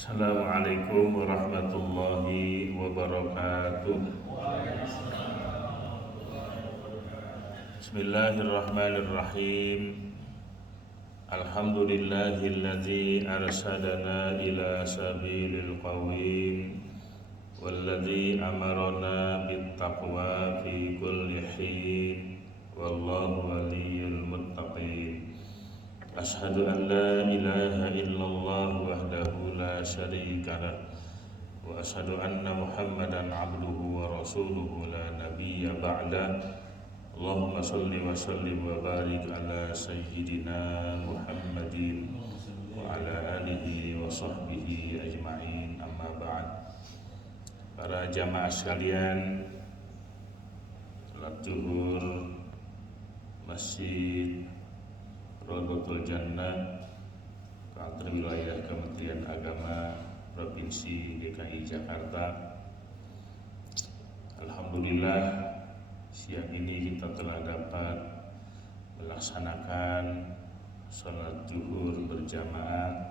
Assalamualaikum warahmatullahi wabarakatuh. Bismillahirrahmanirrahim. Alhamdulillahilladzi arsadana ila sabilil qawim walladzi amarana bittaqwa fi kulli hin wallahu waliyyul muttaqin. Ashhadu an la ilaha illallah wahdahu la syarika lah wa ashhadu anna Muhammadan abduhu wa rasuluhu la nabiyya ba'da. Allahumma shalli wa sallim wa barik ala sayyidina Muhammadin wa ala alihi wa sahbihi ajma'in, amma ba'd. Para jamaah sekalian, salat zuhur Masjid Rodotul Jannah, Kantor Wilayah Kementerian Agama Provinsi DKI Jakarta. Alhamdulillah, siang ini kita telah dapat melaksanakan sholat zuhur berjamaah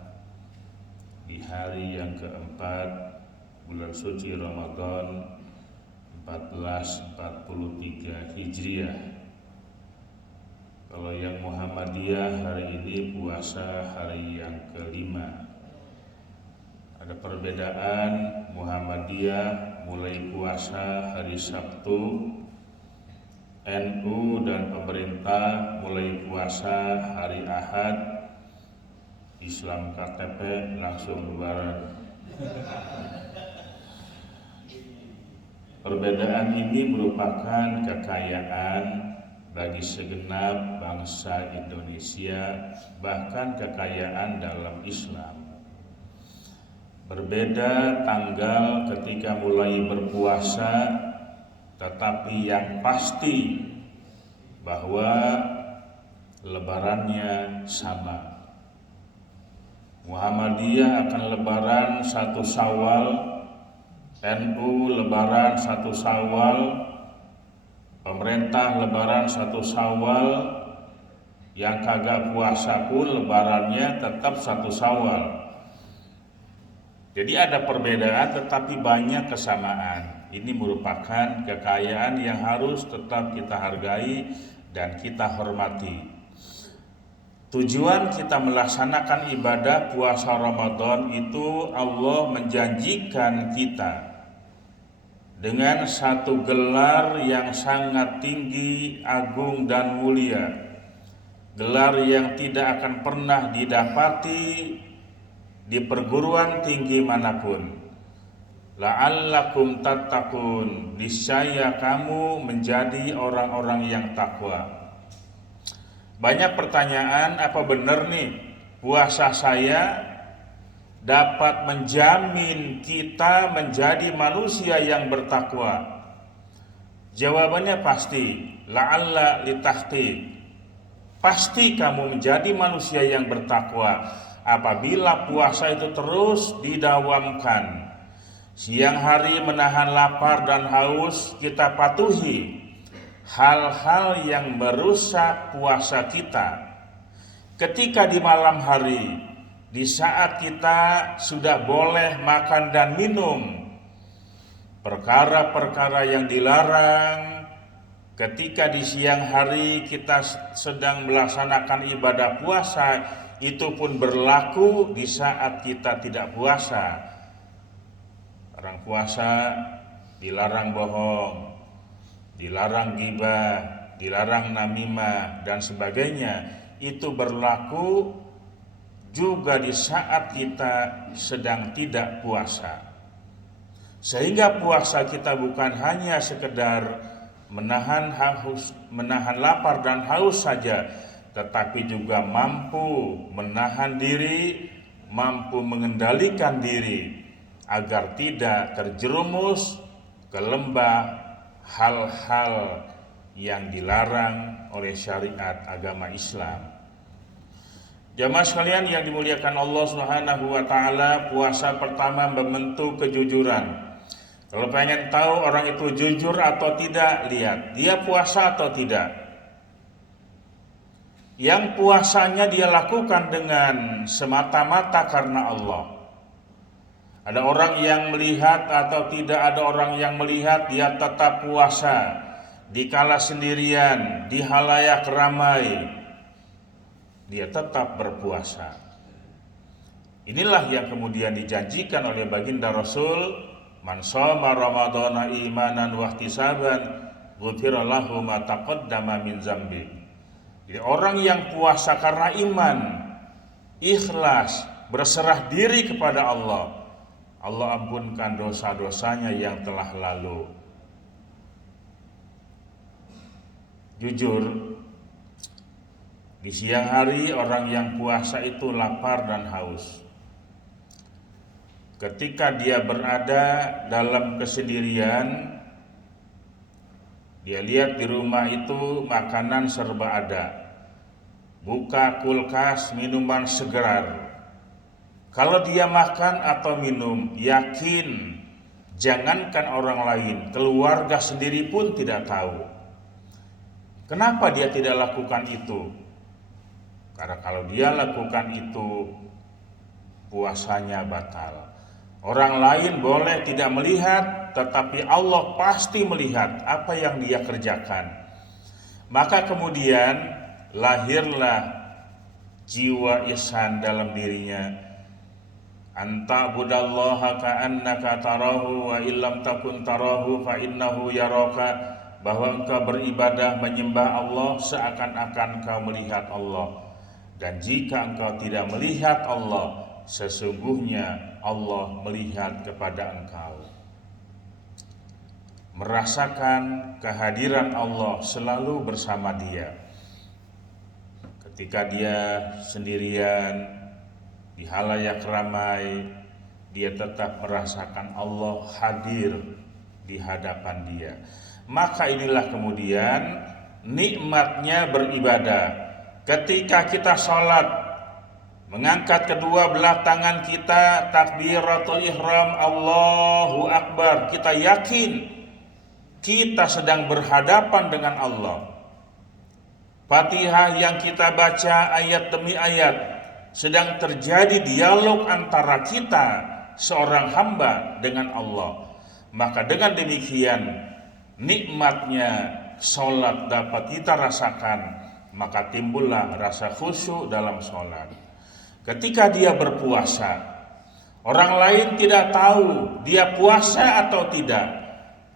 di hari yang keempat bulan suci Ramadan 1443 Hijriah. Kalau yang Muhammadiyah hari ini puasa hari yang kelima. Ada perbedaan, Muhammadiyah mulai puasa hari Sabtu, NU dan pemerintah mulai puasa hari Ahad, Islam KTP langsung lebaran. Perbedaan ini merupakan kekayaan bagi segenap bangsa Indonesia, bahkan kekayaan dalam Islam. Berbeda tanggal ketika mulai berpuasa, tetapi yang pasti bahwa lebarannya sama. Muhammadiyah akan lebaran 1 Syawal, NU lebaran 1 Syawal, pemerintah lebaran 1 Syawal, yang kagak puasa pun lebarannya tetap 1 Syawal. Jadi ada perbedaan tetapi banyak kesamaan. Ini merupakan kekayaan yang harus tetap kita hargai dan kita hormati. Tujuan kita melaksanakan ibadah puasa Ramadan itu Allah menjanjikan kita dengan satu gelar yang sangat tinggi, agung dan mulia. Gelar yang tidak akan pernah didapati di perguruan tinggi manapun. La'allakum tattaqun, niscaya kamu menjadi orang-orang yang takwa. Banyak pertanyaan, apa benar nih puasa saya dapat menjamin kita menjadi manusia yang bertakwa? Jawabannya pasti, la'alla litahqiq. Pasti kamu menjadi manusia yang bertakwa apabila puasa itu terus didawamkan. Siang hari menahan lapar dan haus, kita patuhi hal-hal yang merusak puasa kita. Ketika di malam hari, di saat kita sudah boleh makan dan minum, perkara-perkara yang dilarang, ketika di siang hari kita sedang melaksanakan ibadah puasa, itu pun berlaku di saat kita tidak puasa. Orang puasa dilarang bohong, dilarang ghibah, dilarang namimah dan sebagainya. Itu berlaku juga di saat kita sedang tidak puasa. Sehingga puasa kita bukan hanya sekedar menahan lapar dan haus saja, tetapi juga mampu menahan diri, mampu mengendalikan diri agar tidak terjerumus ke lembah hal-hal yang dilarang oleh syariat agama Islam. Jamaah sekalian yang dimuliakan Allah Subhanahu wa taala, puasa pertama membentuk kejujuran. Kalau pengen tahu orang itu jujur atau tidak, lihat dia puasa atau tidak. Yang puasanya dia lakukan dengan semata-mata karena Allah. Ada orang yang melihat atau tidak ada orang yang melihat, dia tetap puasa. Dikala sendirian, di halayak ramai, dia tetap berpuasa. Inilah yang kemudian dijanjikan oleh baginda Rasul, man shoma ramadhana imanan wa ihtisaban ghufira lahu ma taqaddama min dzambi. Jadi orang yang puasa karena iman, ikhlas, berserah diri kepada Allah, Allah ampunkan dosa-dosanya yang telah lalu. Jujur, di siang hari orang yang puasa itu lapar dan haus. Ketika dia berada dalam kesendirian, dia lihat di rumah itu makanan serba ada. Buka kulkas, minuman segar. Kalau dia makan atau minum, yakin jangankan orang lain, keluarga sendiri pun tidak tahu. Kenapa dia tidak lakukan itu? Karena kalau dia lakukan itu, puasanya batal. Orang lain boleh tidak melihat, tetapi Allah pasti melihat apa yang dia kerjakan. Maka kemudian lahirlah jiwa ihsan dalam dirinya. Anta budallaha ka'annaka tarahu wa illam takun tarahu fa innahu yaraka, bahwa engkau beribadah menyembah Allah seakan-akan engkau melihat Allah. Dan jika engkau tidak melihat Allah, sesungguhnya Allah melihat kepada engkau. Merasakan kehadiran Allah selalu bersama dia. Ketika dia sendirian di halayak ramai, dia tetap merasakan Allah hadir di hadapan dia. Maka inilah kemudian nikmatnya beribadah. Ketika kita sholat, mengangkat kedua belah tangan kita, takbiratul ihram, Allahu Akbar, kita yakin kita sedang berhadapan dengan Allah. Fatihah yang kita baca ayat demi ayat, sedang terjadi dialog antara kita seorang hamba dengan Allah. Maka dengan demikian nikmatnya sholat dapat kita rasakan, maka timbullah rasa khusyuk dalam sholat. Ketika dia berpuasa, orang lain tidak tahu dia puasa atau tidak,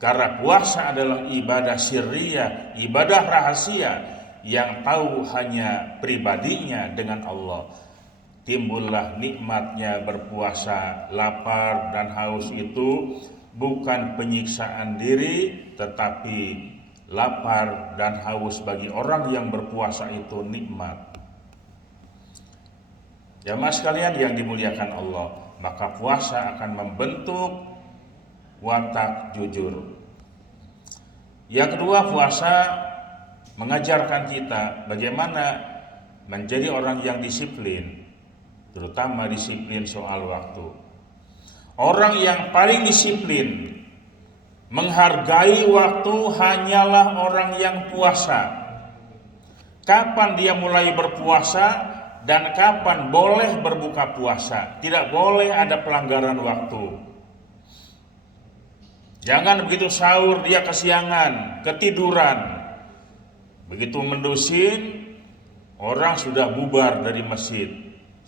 karena puasa adalah ibadah sirriyah, ibadah rahasia yang tahu hanya pribadinya dengan Allah. Timbullah nikmatnya berpuasa. Lapar dan haus itu bukan penyiksaan diri, tetapi lapar dan haus bagi orang yang berpuasa itu nikmat. Jamaah sekalian yang dimuliakan Allah, maka puasa akan membentuk watak jujur. Yang kedua, puasa mengajarkan kita bagaimana menjadi orang yang disiplin, terutama disiplin soal waktu. Orang yang paling disiplin, menghargai waktu hanyalah orang yang puasa. Kapan dia mulai berpuasa dan kapan boleh berbuka puasa. Tidak boleh ada pelanggaran waktu. Jangan begitu sahur dia kesiangan, ketiduran. Begitu mendusin, orang sudah bubar dari masjid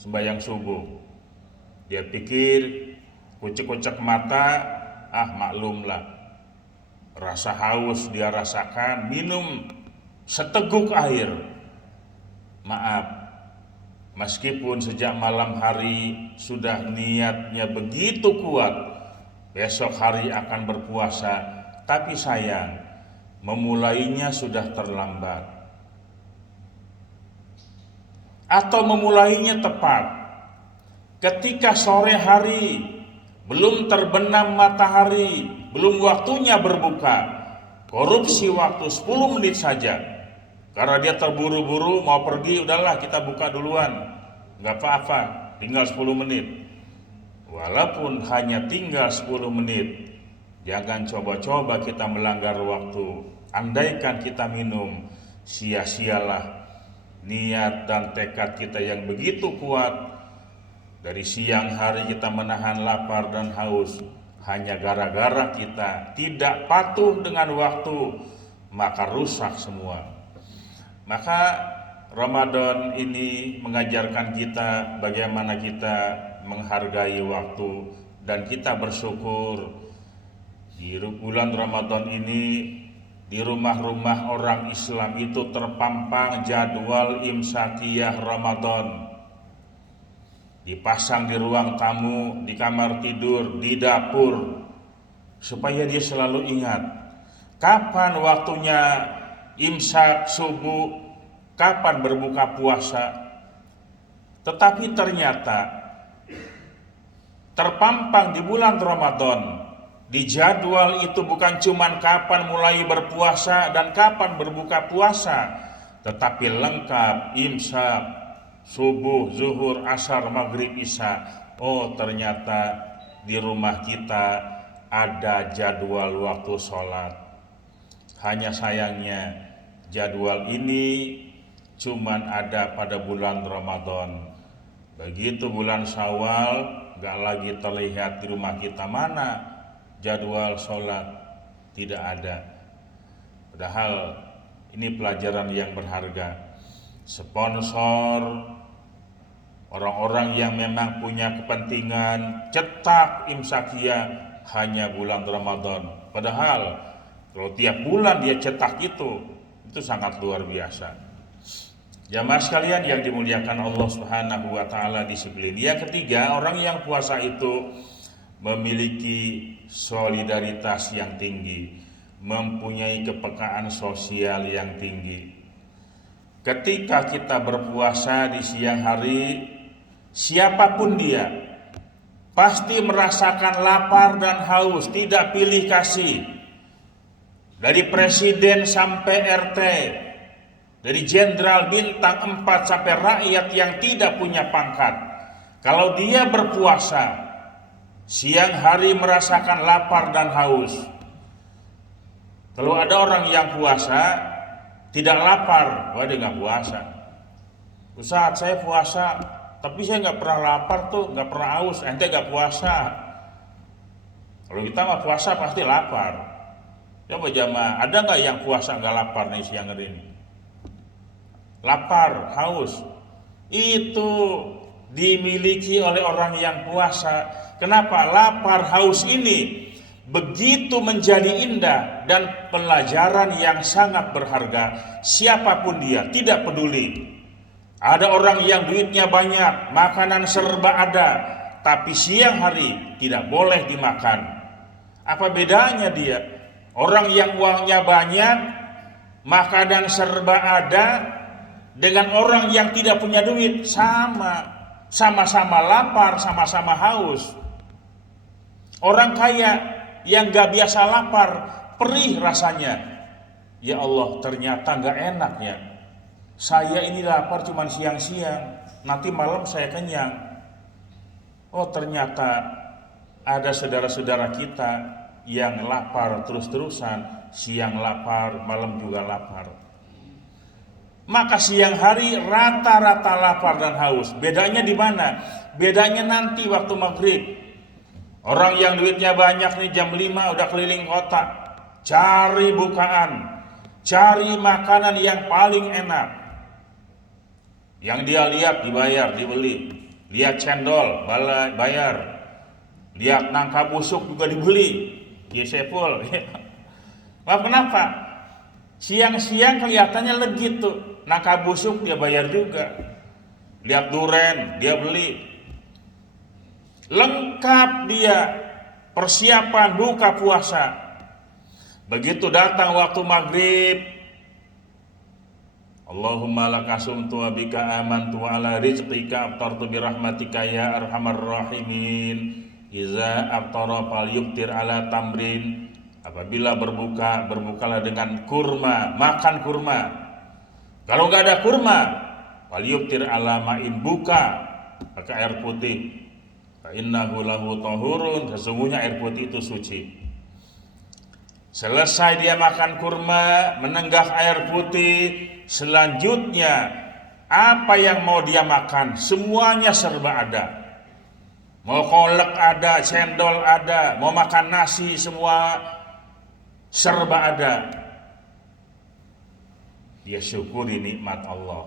sembahyang subuh. Dia pikir kucek-kucek mata, maklumlah, rasa haus dia rasakan, minum seteguk air. Maaf, meskipun sejak malam hari sudah niatnya begitu kuat, besok hari akan berpuasa, tapi sayang, memulainya sudah terlambat. Atau memulainya tepat ketika sore hari, belum terbenam matahari, belum waktunya berbuka, korupsi waktu 10 menit saja. Karena dia terburu-buru mau pergi, udahlah kita buka duluan, gak apa-apa, tinggal 10 menit. Walaupun hanya tinggal 10 menit, jangan coba-coba kita melanggar waktu. Andaikan kita minum, sia-sialah niat dan tekad kita yang begitu kuat Dari siang hari kita menahan lapar dan haus hanya gara-gara kita tidak patuh dengan waktu, maka rusak semua. Maka Ramadan ini mengajarkan kita bagaimana kita menghargai waktu dan kita bersyukur di bulan Ramadan ini di rumah-rumah orang Islam itu terpampang jadwal imsakiyah Ramadan. Dipasang di ruang tamu, di kamar tidur, di dapur, supaya dia selalu ingat kapan waktunya imsak subuh, kapan berbuka puasa. Tetapi ternyata terpampang di bulan Ramadan, di jadwal itu bukan cuman kapan mulai berpuasa dan kapan berbuka puasa, tetapi lengkap imsak subuh, zuhur, asar, maghrib, isya. Oh, ternyata di rumah kita ada jadwal waktu sholat. Hanya sayangnya jadwal ini cuman ada pada bulan Ramadan. Begitu bulan Syawal gak lagi terlihat di rumah kita, mana jadwal sholat, tidak ada. Padahal ini pelajaran yang berharga. Sponsor, orang-orang yang memang punya kepentingan cetak imsakiyah hanya bulan Ramadan. Padahal kalau tiap bulan dia cetak itu sangat luar biasa. Jamaah sekalian yang dimuliakan Allah Subhanahu wa taala, disiplin. Yang ketiga, orang yang puasa itu memiliki solidaritas yang tinggi, mempunyai kepekaan sosial yang tinggi. Ketika kita berpuasa di siang hari, siapapun dia pasti merasakan lapar dan haus, tidak pilih kasih. Dari presiden sampai RT, dari jenderal bintang 4 sampai rakyat yang tidak punya pangkat. Kalau dia berpuasa, siang hari merasakan lapar dan haus. Kalau ada orang yang puasa tidak lapar, wah dia nggak puasa. Ustaz, saya puasa, tapi saya nggak pernah lapar tuh, nggak pernah haus. Ente nggak puasa. Kalau kita mah puasa pasti lapar. Coba jamaah, ada nggak yang puasa nggak lapar nih siang hari ini? Lapar, haus, itu dimiliki oleh orang yang puasa. Kenapa? Lapar, haus ini begitu menjadi indah dan pelajaran yang sangat berharga. Siapapun dia, tidak peduli. Ada orang yang duitnya banyak, makanan serba ada, tapi siang hari tidak boleh dimakan. Apa bedanya dia? Orang yang uangnya banyak, makanan serba ada, dengan orang yang tidak punya duit, sama-sama lapar, sama-sama haus. Orang kaya yang gak biasa lapar, perih rasanya. Ya Allah, ternyata gak enak ya. Saya ini lapar cuma siang-siang, nanti malam saya kenyang. Oh, ternyata ada saudara-saudara kita yang lapar terus-terusan, siang lapar, malam juga lapar. Maka siang hari rata-rata lapar dan haus. Bedanya di mana? Bedanya nanti waktu maghrib. Orang yang duitnya banyak nih jam 5 udah keliling kota, cari bukaan, cari makanan yang paling enak. Yang dia lihat dibayar, dibeli. Lihat cendol, bayar. Lihat nangka busuk juga dibeli. Ya sepul. Wah, kenapa? Siang-siang kelihatannya legit tuh. Nangka busuk dia bayar juga. Lihat duren, dia beli. Lengkap dia persiapan buka puasa. Begitu datang waktu maghrib, Allahumma lakasumtu wa bika amantu wa ala rizqika aftartu birahmatika ya arhamar rahimin. Iza aftara falyuftir ala tamrin. Apabila berbuka, berbukalah dengan kurma, makan kurma. Kalau nggak ada kurma, falyuftir ala ma'in, buka pakai air putih. Fa innahu lahu tahurun, sesungguhnya air putih itu suci. Selesai dia makan kurma, menenggak air putih, selanjutnya apa yang mau dia makan semuanya serba ada. Mau kolak ada, cendol ada, mau makan nasi semua serba ada. Dia syukuri nikmat Allah.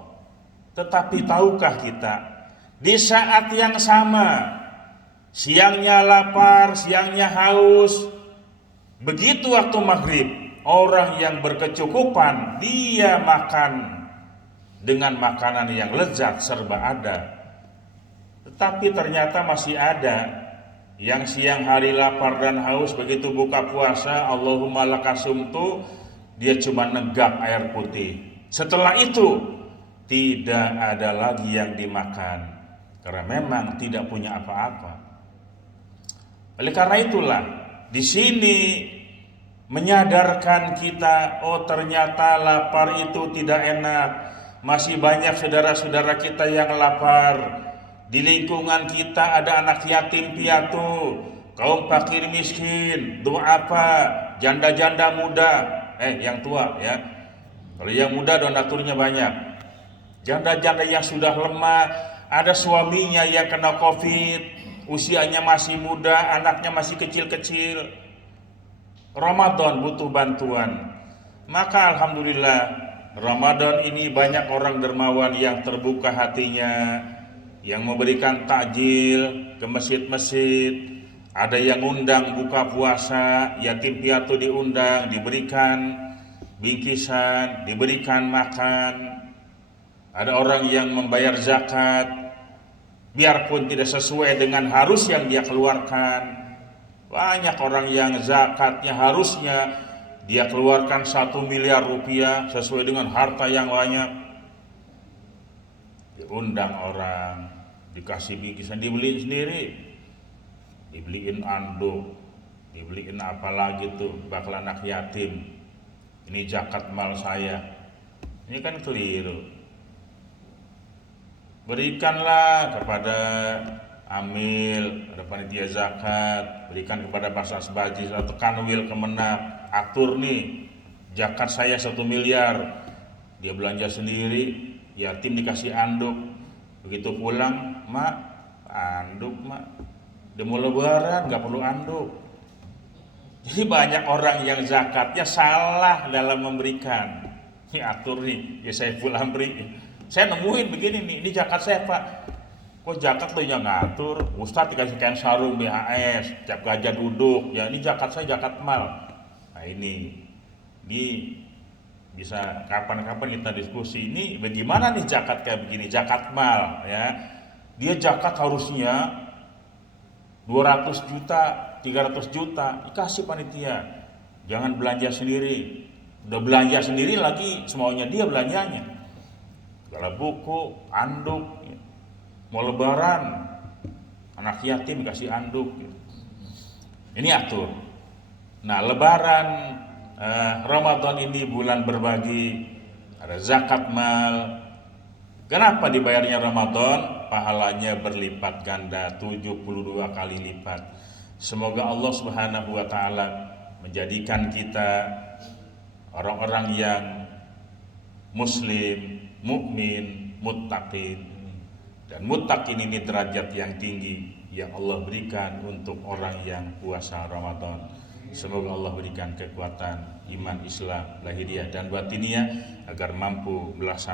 Tetapi tahukah kita, di saat yang sama, siangnya lapar, siangnya haus, begitu waktu maghrib, orang yang berkecukupan, dia makan dengan makanan yang lezat serba ada. Tetapi ternyata masih ada yang siang hari lapar dan haus, begitu buka puasa, Allahumma lakasumtu, dia cuma nenggak air putih. Setelah itu tidak ada lagi yang dimakan, karena memang tidak punya apa-apa. Oleh karena itulah di sini menyadarkan kita, oh ternyata lapar itu tidak enak. Masih banyak saudara-saudara kita yang lapar. Di lingkungan kita ada anak yatim piatu, kaum fakir miskin, du'afa, janda-janda muda, yang tua ya. Kalau yang muda donaturnya banyak. Janda-janda yang sudah lemah, ada suaminya yang kena Covid, usianya masih muda, anaknya masih kecil-kecil. Ramadan butuh bantuan. Maka alhamdulillah Ramadan ini banyak orang dermawan yang terbuka hatinya, yang memberikan takjil ke masjid-masjid. Ada yang undang buka puasa, yatim piatu diundang, diberikan bingkisan, diberikan makan. Ada orang yang membayar zakat, biarpun tidak sesuai dengan harus yang dia keluarkan. Banyak orang yang zakatnya harusnya dia keluarkan 1 miliar rupiah sesuai dengan harta yang banyak. Diundang orang, dikasih bingkisan, dibeliin sendiri, dibeliin anduk, dibeliin apa lagi tuh, bakal anak yatim. Ini zakat mal saya. Ini kan keliru. Berikanlah kepada amil, ada panitia zakat, berikan kepada Basas Bajis atau Kanwil Kemenang, atur nih zakat saya 1 miliar, dia belanja sendiri, yatim dikasih anduk, begitu pulang, mak, anduk mak, dia mau lebaran nggak perlu anduk. Jadi banyak orang yang zakatnya salah dalam memberikan. Ini atur nih, ya saya pulang beri. Saya nemuin begini nih, ini zakat saya pak. Kok zakat lo yang ngatur? Ustadz dikasih kain sarung BHS, tiap gajah duduk. Ya ini zakat saya, zakat mal. Nah ini bisa kapan-kapan kita diskusi. Ini bagaimana nih zakat kayak begini, zakat mal ya. Dia zakat harusnya 200 juta, 300 juta, dikasih panitia. Jangan belanja sendiri. Udah belanja sendiri lagi, semuanya dia belanjanya. Segala buku, anduk, mau lebaran, anak yatim kasih anduk. Ini atur. Nah lebaran, Ramadan ini bulan berbagi, ada zakat mal. Kenapa dibayarnya Ramadan? Pahalanya berlipat ganda, 72 kali lipat. Semoga Allah Subhanahu wa taala menjadikan kita orang-orang yang muslim, mukmin, muttaqin. Dan muttaqin ini derajat yang tinggi yang Allah berikan untuk orang yang puasa Ramadan. Semoga Allah berikan kekuatan iman Islam lahiriah dan batiniah agar mampu melaksanakan